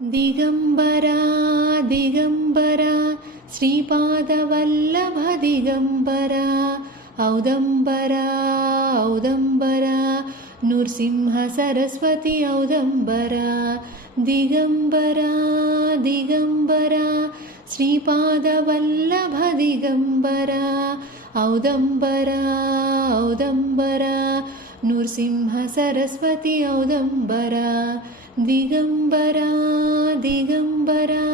Digambara Digambara Shripad Vallabh Digambara औदम्बरा औदम्बरा Narasimha Saraswati औदम्बरा Digambara Digambara Shripad Vallabh Digambara औदम्बरा औदम्बरा Narasimha Saraswati औदम्बरा Digambara Digambara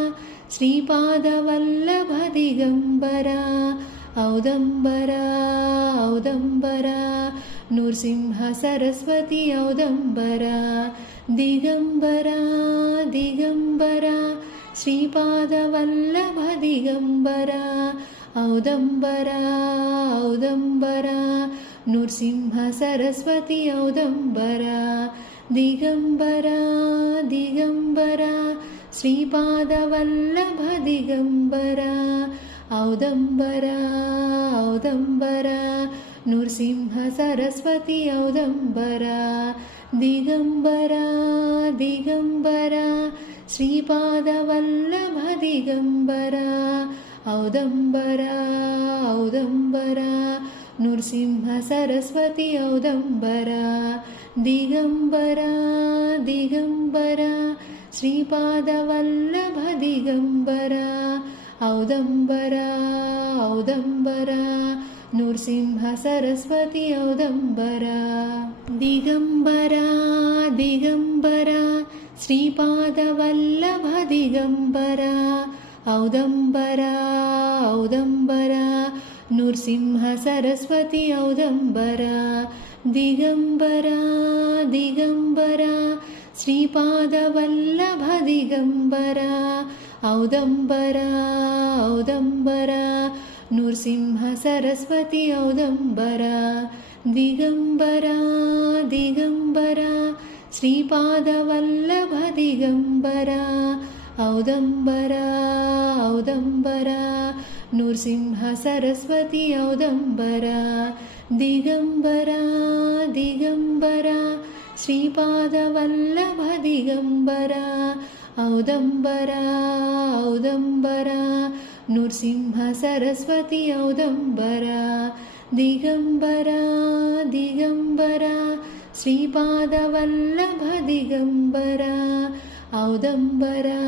Shripad Vallabh Digambara औदम्बरा औदम्बरा Narasimha Saraswati औदम्बरा Digambara Digambara Shripad Vallabh Digambara औदम्बरा औदम्बरा Narasimha Saraswati औदम्बरा Digambara Digambara Shripad Vallabh Digambara औदम्बरा औदम्बरा Narasimha Saraswati औदम्बरा Digambara Digambara Shripad Vallabh Digambara औदम्बरा औदम्बरा Narasimha Saraswati औदम्बरा Digambara Digambara Shripad Vallabh Digambara औदम्बरा औदम्बरा Narasimha Saraswati औदम्बरा Digambara Digambara Shripad Vallabh Digambara औदम्बरा औदम्बरा Narasimha Saraswati औदम्बरा Digambara Digambara Shripad Vallabh Digambara औदम्बरा औदम्बरा Narasimha Saraswati औदम्बरा Digambara Digambara Shripad Vallabh Digambara औदम्बरा औदम्बरा Narasimha Saraswati औदम्बरा Digambara Digambara Shripad Vallabh Digambara औदम्बरा औदम्बरा Narasimha Saraswati औदम्बरा Digambara Digambara Shripad Vallabh Digambara औदम्बरा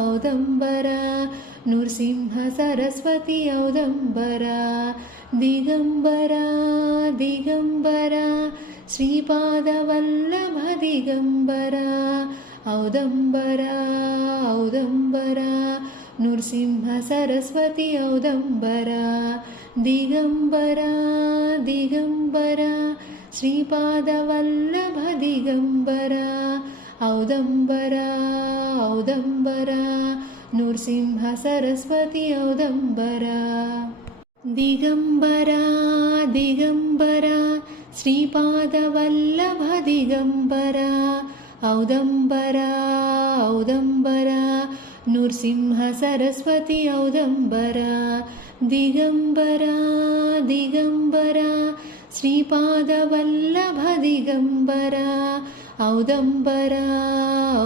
औदम्बरा Narasimha Saraswati औदम्बरा Digambara Digambara Shripad Vallabh Digambara औदम्बरा औदम्बरा Narasimha Saraswati औदम्बरा Digambara Digambara Shripad Vallabh Digambara औदम्बरा औदम्बरा Narasimha Saraswati औदम्बरा Digambara Digambara Shripad Vallabh Digambara औदम्बरा औदम्बरा Narasimha Saraswati औदम्बरा Digambara Digambara Shripad Vallabh Digambara औदम्बरा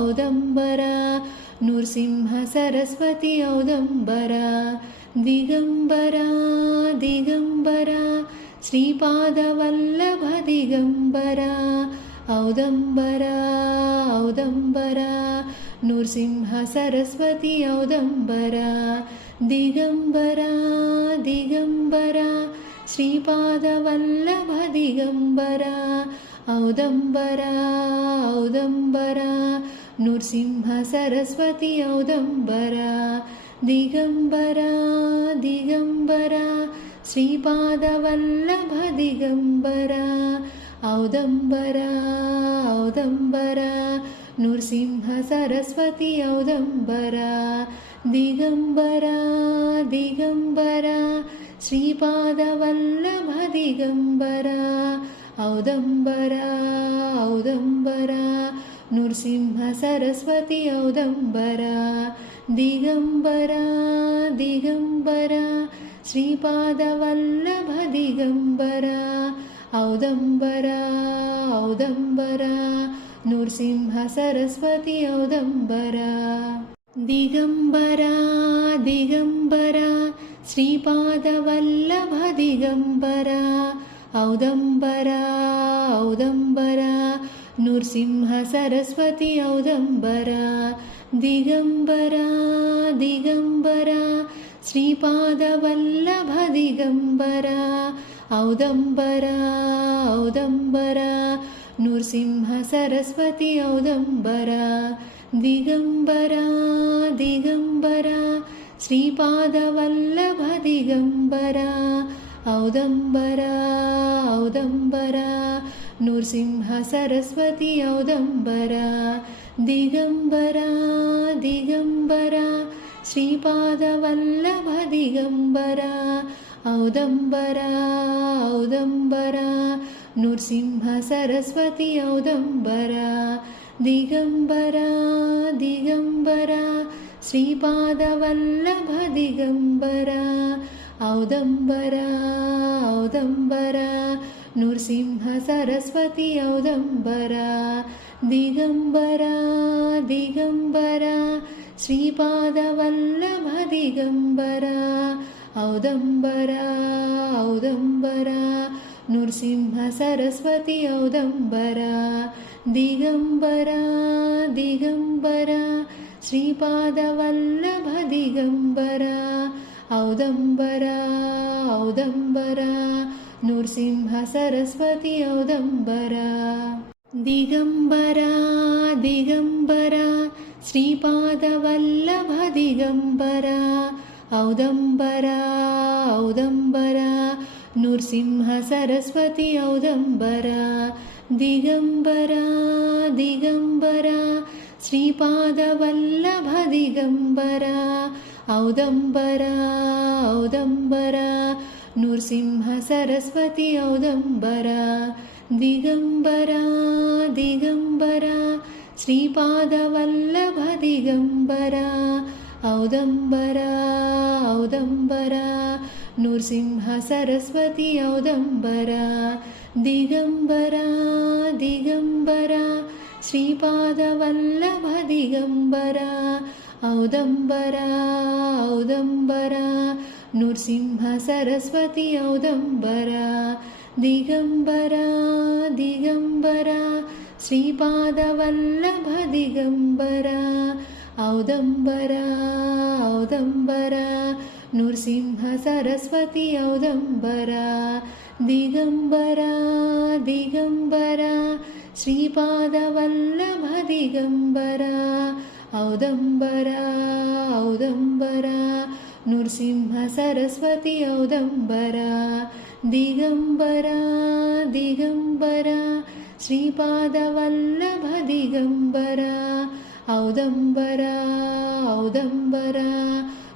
औदम्बरा Narasimha Saraswati औदम्बरा Digambara Digambara Shripad Vallabh Digambara औदम्बरा औदम्बरा Narasimha Saraswati औदम्बरा Digambara Digambara Shripad Vallabh Digambara औदम्बरा औदम्बरा Narasimha Saraswati औदम्बरा Digambara Digambara Shripad Vallabh Digambara औदम्बरा औदम्बरा Narasimha Saraswati औदम्बरा Digambara Digambara Shripad Vallabh Digambara औदम्बरा औदम्बरा Narasimha Saraswati औदम्बरा Digambara Digambara Shripad Vallabh Digambara औदम्बरा औदम्बरा Narasimha Saraswati औदम्बरा Digambara Digambara Shripad Vallabh Digambara औदम्बरा औदम्बरा Narasimha Saraswati औदम्बरा Digambara Digambara Shripad Vallabh Digambara औदम्बरा औदम्बरा Narasimha Saraswati औदम्बरा Digambara Digambara Shripad Vallabh Digambara औदम्बरा औदम्बरा Narasimha Saraswati औदम्बरा Digambara Digambara Shripad Vallabh Digambara औदम्बरा औदम्बरा Narasimha Saraswati औदम्बरा Digambara Digambara Shripad Vallabh Digambara औदम्बरा औदम्बरा Narasimha Saraswati औदम्बरा Digambara Digambara Shripad Vallabh Digambara औदम्बरा औदम्बरा Narasimha Saraswati औदम्बरा Digambara Digambara Shripad Vallabh Digambara औदम्बरा औदम्बरा Narasimha Saraswati औदम्बरा Digambara Digambara Shripad Vallabh Digambara औदम्बरा औदम्बरा Narasimha Saraswati औदम्बरा Digambara Digambara Shripad Vallabh Digambara औदम्बरा औदम्बरा Narasimha Saraswati औदम्बरा Digambara Digambara Shripad Vallabh Digambara औदम्बरा औदम्बरा Narasimha Saraswati औदम्बरा Digambara Digambara Shripad Vallabh Digambara औदम्बरा औदम्बरा Narasimha Saraswati औदम्बरा Digambara Digambara Shripad Vallabh Digambara औदम्बरा औदम्बरा Narasimha Saraswati औदम्बरा Digambara Digambara Shripad Vallabh Digambara औदम्बरा औदम्बरा Narasimha Saraswati औदम्बरा Digambara Digambara Shripad Vallabh Digambara औदम्बरा औदम्बरा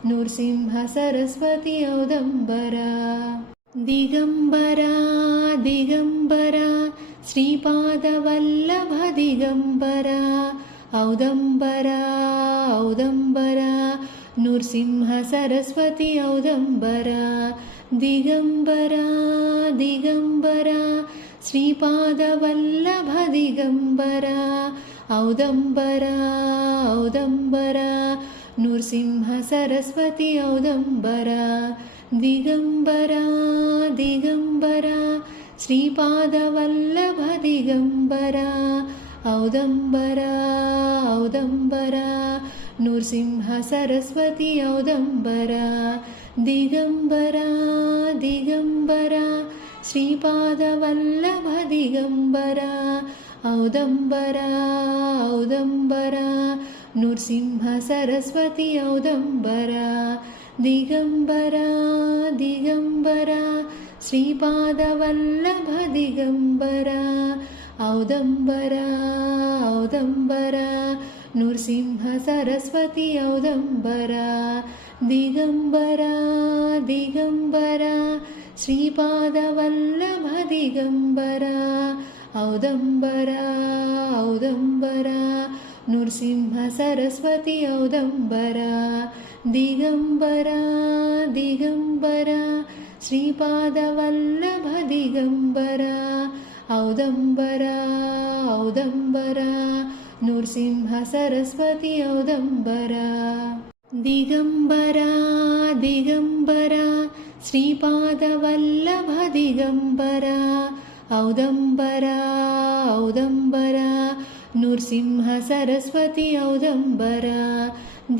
Narasimha Saraswati औदम्बरा Digambara Digambara Shripad Vallabh Digambara औदम्बरा औदम्बरा Narasimha Saraswati औदम्बरा Digambara Digambara Shripad Vallabh Digambara औदम्बरा औदम्बरा Narasimha Saraswati औदम्बरा Digambara Digambara Shripad Vallabh Digambara औदम्बरा औदम्बरा Narasimha Saraswati औदम्बरा Digambara Digambara Shripad Vallabh Digambara औदम्बरा औदम्बरा Narasimha Saraswati औदम्बरा Digambara Digambara Shripad Vallabh Digambara औदम्बरा औदम्बरा Narasimha Saraswati औदम्बरा Digambara Digambara Shripad Vallabh Digambara औदम्बरा औदम्बरा Narasimha Saraswati औदम्बरा Digambara Digambara Shripad Vallabh Digambara औदम्बरा औदम्बरा Narasimha Saraswati औदम्बरा Digambara Digambara Shripad Vallabh Digambara औदम्बरा औदम्बरा Narasimha Saraswati औदम्बरा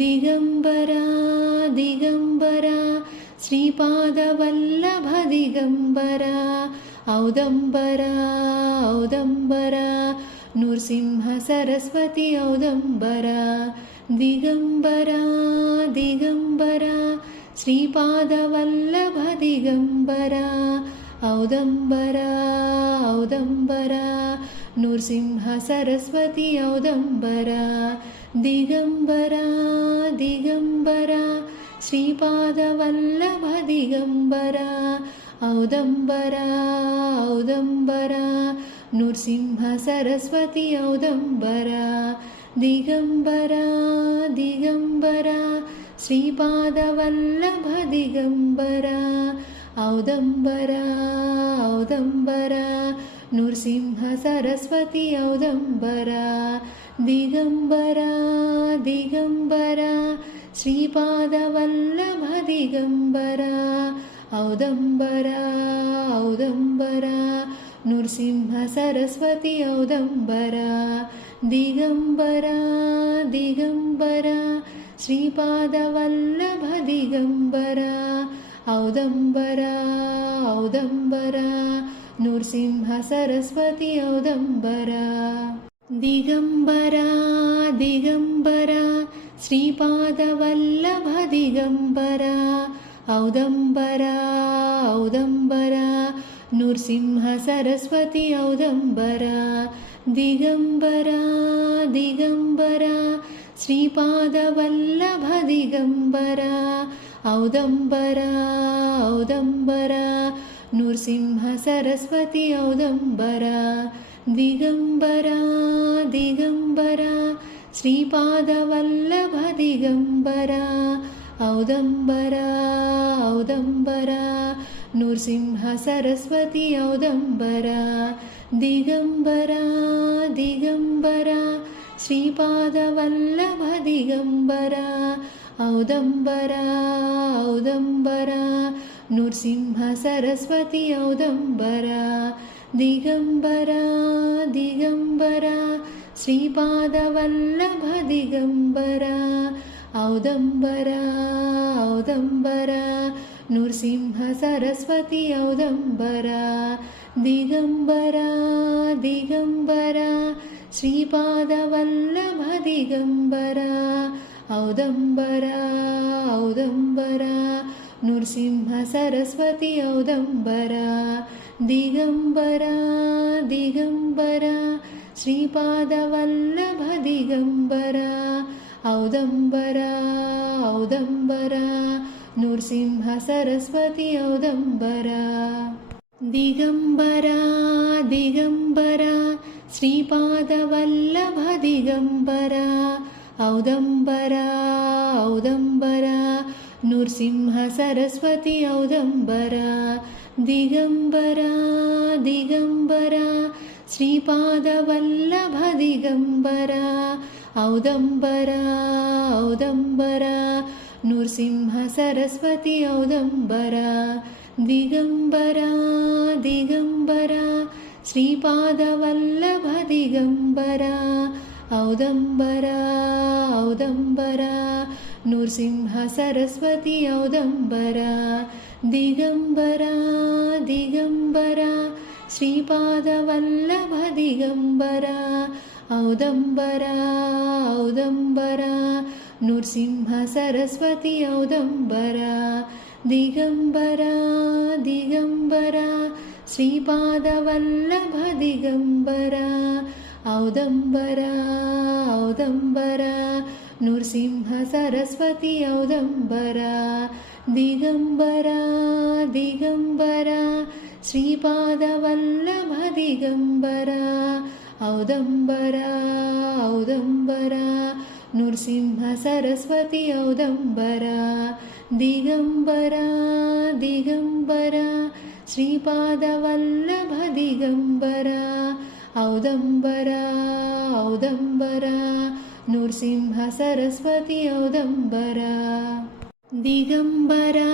Digambara Digambara Shripad Vallabh Digambara औदम्बरा औदम्बरा Narasimha Saraswati औदम्बरा Digambara Digambara Shripad Vallabh Digambara औदम्बरा औदम्बरा Narasimha Saraswati औदम्बरा Digambara Digambara Shripad Vallabh Digambara औदम्बरा औदम्बरा Narasimha Saraswati औदम्बरा Digambara Digambara Shripad Vallabh Digambara औदम्बरा औदम्बरा Narasimha Saraswati औदम्बरा Digambara Digambara Shripad Vallabh Digambara औदम्बरा औदम्बरा Narasimha Saraswati औदम्बरा Digambara Digambara Shripad Vallabh Digambara औदम्बरा औदम्बरा Narasimha Saraswati औदम्बरा Digambara Digambara Shripad Vallabh Digambara औदम्बरा औदम्बरा Narasimha Saraswati औदम्बरा Digambara Digambara Shripad Vallabh Digambara औदम्बरा औदम्बरा Narasimha Saraswati औदम्बरा Digambara Digambara Shripad Vallabh Digambara औदम्बरा औदम्बरा Narasimha Saraswati औदम्बरा Digambara Digambara Shripad Vallabh Digambara औदम्बरा औदम्बरा Narasimha Saraswati औदम्बरा Digambara Digambara Shripad Vallabh Digambara औदम्बरा औदम्बरा Narasimha Saraswati औदम्बरा Digambara Digambara Shripad Vallabh Digambara औदम्बरा औदम्बरा Narasimha Saraswati औदम्बरा Digambara Digambara Shripad Vallabh Digambara औदम्बरा औदम्बरा Narasimha Saraswati औदम्बरा Digambara Digambara Shripad Vallabh Digambara औदम्बरा औदम्बरा Narasimha Saraswati औदम्बरा Digambara Digambara Shripad Vallabh Digambara औदम्बरा औदम्बरा Narasimha Saraswati औदम्बरा Digambara Digambara Shripad Vallabh Digambara औदम्बरा औदम्बरा Narasimha Saraswati औदम्बरा Digambara Digambara Shripad Vallabh Digambara औदम्बरा औदम्बरा Narasimha Saraswati औदम्बरा Digambara Digambara Shripad Vallabh Digambara औदम्बरा औदम्बरा Narasimha Saraswati औदम्बरा Digambara Digambara Shripad Vallabh Digambara औदम्बरा औदम्बरा Narasimha Saraswati औदम्बरा Digambara Digambara Shripad Vallabh Digambara औदम्बरा औदम्बरा Narasimha Saraswati औदम्बरा Digambara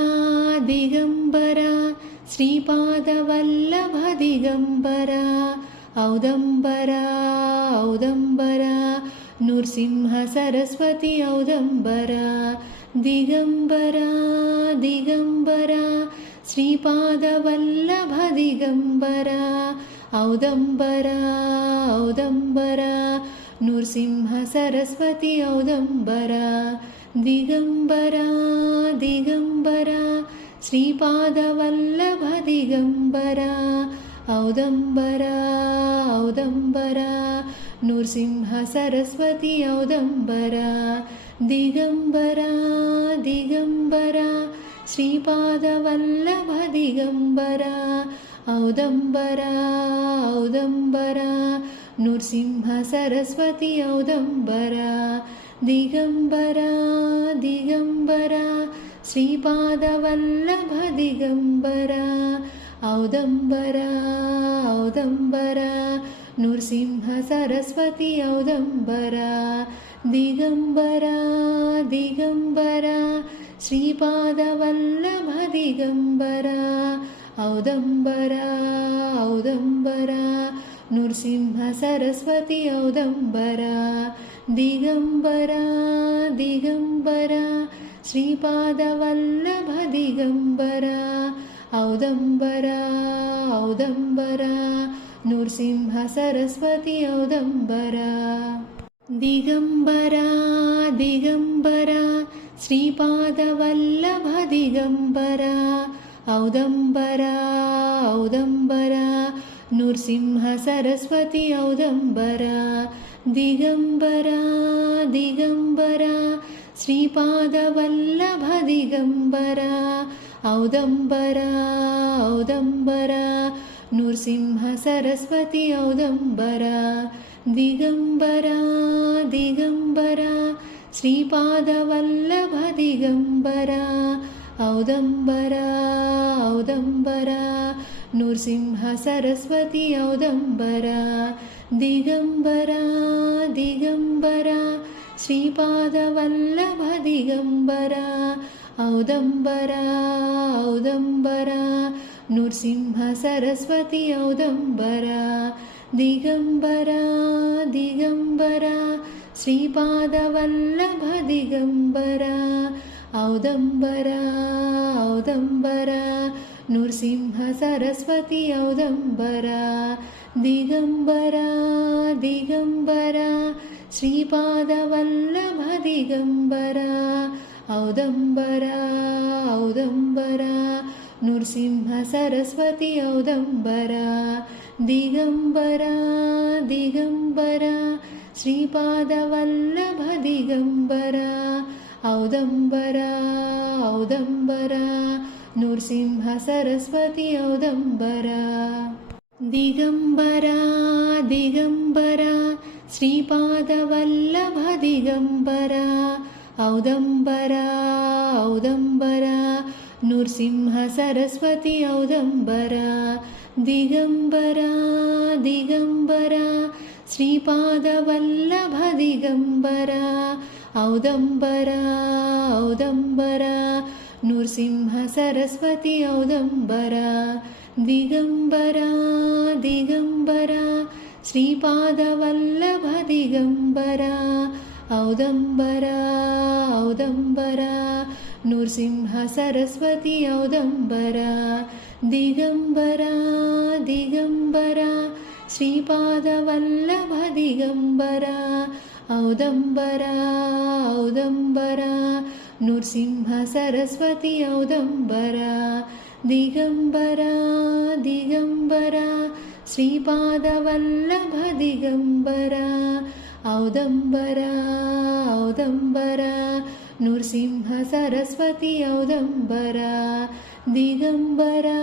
Digambara Shripad Vallabh Digambara औदम्बरा औदम्बरा Narasimha Saraswati औदम्बरा Digambara Digambara Shripad Vallabh Digambara औदम्बरा औदम्बरा Narasimha Saraswati औदम्बरा Digambara Digambara Shripad Vallabh Digambara औदम्बरा औदम्बरा Narasimha Saraswati औदम्बरा Digambara Digambara Shripad Vallabh Digambara औदम्बरा औदम्बरा Narasimha Saraswati औदम्बरा Digambara Digambara Shripad Vallabh Digambara औदम्बरा औदम्बरा Narasimha Saraswati औदम्बरा Digambara Digambara Shripad Vallabh Digambara औदम्बरा औदम्बरा Narasimha Saraswati औदम्बरा Digambara Digambara Shripad Vallabh Digambara औदम्बरा औदम्बरा Narasimha Saraswati औदम्बरा Digambara Digambara Shripad Vallabh Digambara औदम्बरा औदम्बरा Narasimha Saraswati औदम्बरा Digambara Digambara Shripad Vallabh Digambara औदम्बरा औदम्बरा Narasimha Saraswati औदम्बरा Digambara Digambara Shripad Vallabh Digambara औदम्बरा औदम्बरा Narasimha Saraswati औदम्बरा Digambara Digambara Shripad Vallabh Digambara औदम्बरा औदम्बरा Narasimha Saraswati औदम्बरा Digambara Digambara Shripad Vallabh Digambara औदम्बरा औदम्बरा Narasimha Saraswati औदम्बरा Digambara Digambara Shripad Vallabh Digambara औदम्बरा औदम्बरा Narasimha Saraswati औदम्बरा Digambara Digambara Shripad Vallabh Digambara औदम्बरा औदम्बरा Narasimha Saraswati औदम्बरा Digambara Digambara Shripad Vallabh Digambara औदम्बरा औदम्बरा Narasimha Saraswati औदम्बरा Digambara Digambara Shripad Vallabh Digambara औदम्बरा औदम्बरा Narasimha Saraswati औदम्बरा Digambara Digambara Shripad Vallabh Digambara औदम्बरा औदम्बरा Narasimha Saraswati औदम्बरा Digambara Digambara Shripad Vallabh Digambara औदम्बरा औदम्बरा Narasimha Saraswati औदम्बरा Digambara Digambara Shripad Vallabh Digambara औदम्बरा औदम्बरा Narasimha Saraswati औदम्बरा Digambara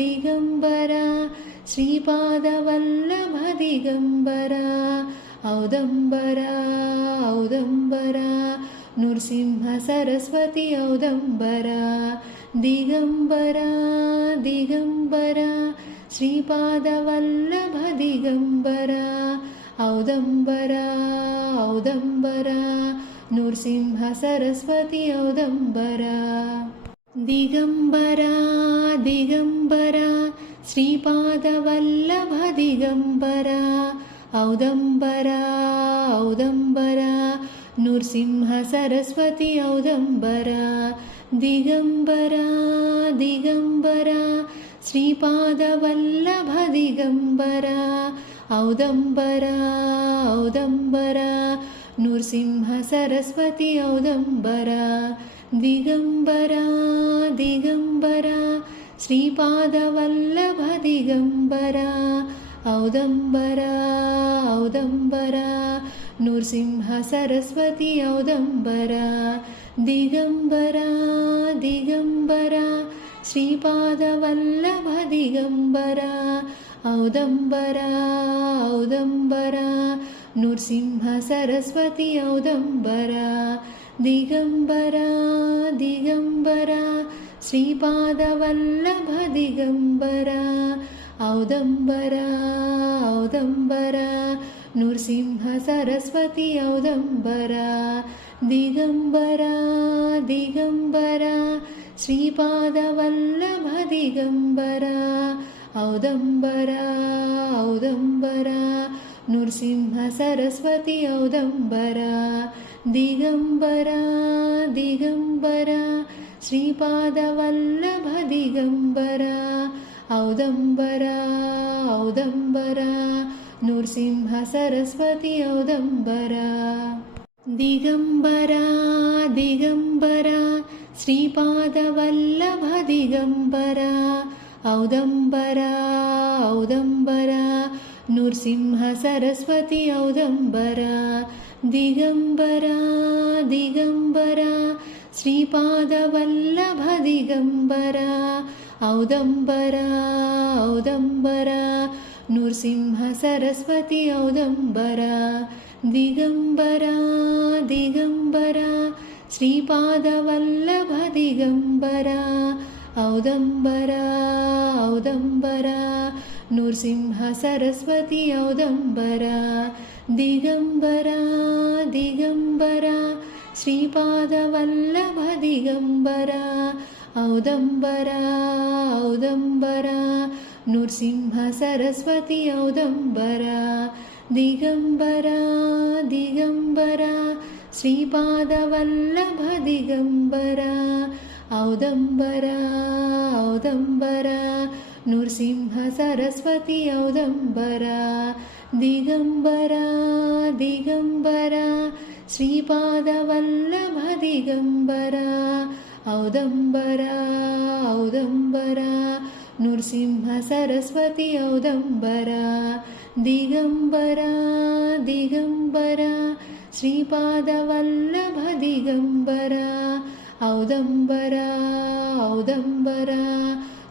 Digambara Shripad Vallabh Digambara औदम्बरा औदम्बरा Narasimha Saraswati औदम्बरा Digambara Digambara Shripad Vallabh Digambara औदम्बरा औदम्बरा Narasimha Saraswati औदम्बरा Digambara Digambara Shripad Vallabh Digambara औदम्बरा औदम्बरा Narasimha Saraswati औदम्बरा Digambara Digambara Shripad Vallabh Digambara औदम्बरा औदम्बरा Narasimha Saraswati औदम्बरा Digambara Digambara Shripad Vallabh Digambara औदम्बरा औदम्बरा Narasimha Saraswati औदम्बरा Digambara Digambara Shripad Vallabh Digambara औदम्बरा औदम्बरा Narasimha Saraswati औदम्बरा Digambara Digambara Shripad Vallabh Digambara औदम्बरा औदम्बरा Narasimha Saraswati औदम्बरा Digambara Digambara Shripad Vallabh Digambara औदम्बरा औदम्बरा Narasimha Saraswati औदम्बरा Digambara Digambara Shripad Vallabh Digambara औदम्बरा औदम्बरा Narasimha Saraswati औदम्बरा Digambara Digambara Shripad Vallabh Digambara औदम्बरा औदम्बरा Narasimha Saraswati औदम्बरा Digambara Digambara Shripad Vallabh Digambara औदम्बरा औदम्बरा Narasimha Saraswati औदम्बरा Digambara Digambara Shripad Vallabh Digambara औदम्बरा औदम्बरा Narasimha Saraswati औदम्बरा Digambara Digambara Shripad Vallabh Digambara औदम्बरा औदम्बरा Narasimha Saraswati औदम्बरा Digambara Digambara Shripad Vallabh Digambara औदम्बरा औदम्बरा Narasimha Saraswati औदम्बरा Digambara Digambara Shripad Vallabh Digambara औदम्बरा औदम्बरा Narasimha Saraswati औदम्बरा Digambara Digambara Shripad Vallabh Digambara औदम्बरा औदम्बरा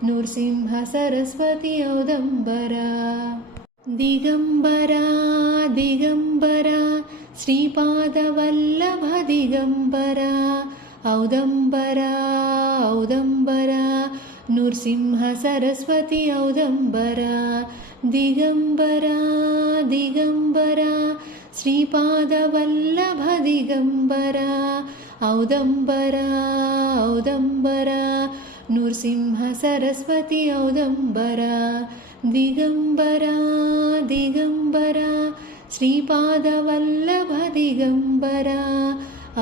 Narasimha Saraswati औदम्बरा Digambara Digambara Shripad Vallabh Digambara औदम्बरा औदम्बरा Narasimha Saraswati औदम्बरा Digambara Digambara Shripad Vallabh Digambara औदम्बरा औदम्बरा Narasimha Saraswati औदम्बरा Digambara Digambara Shripad Vallabh Digambara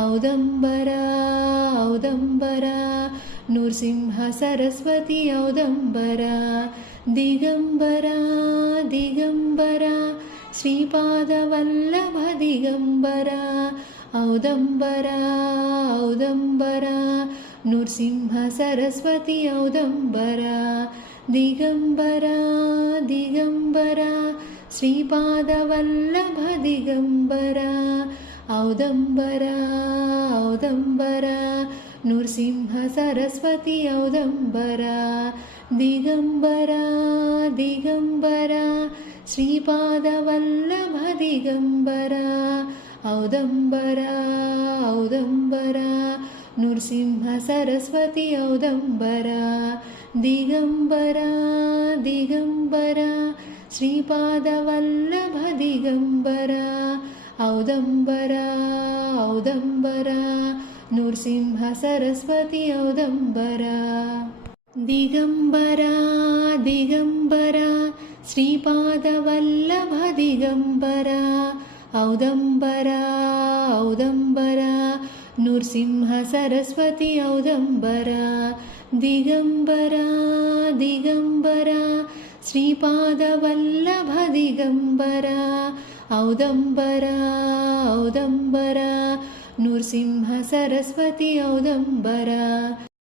औदम्बरा औदम्बरा Narasimha Saraswati औदम्बरा Digambara Digambara Shripad Vallabh Digambara औदम्बरा औदम्बरा Narasimha Saraswati औदम्बरा Digambara Digambara Shripad Vallabh Digambara औदम्बरा औदम्बरा Narasimha Saraswati औदम्बरा Digambara Digambara Shripad Vallabh Digambara औदम्बरा औदम्बरा Narasimha Saraswati औदम्बरा Digambara Digambara Shripad Vallabh Digambara औदम्बरा औदम्बरा Narasimha Saraswati औदम्बरा Digambara Digambara Shripad Vallabh Digambara औदम्बरा औदम्बरा Narasimha Saraswati औदम्बरा Digambara Digambara Shripad Vallabh Digambara औदम्बरा औदम्बरा Narasimha Saraswati औदम्बरा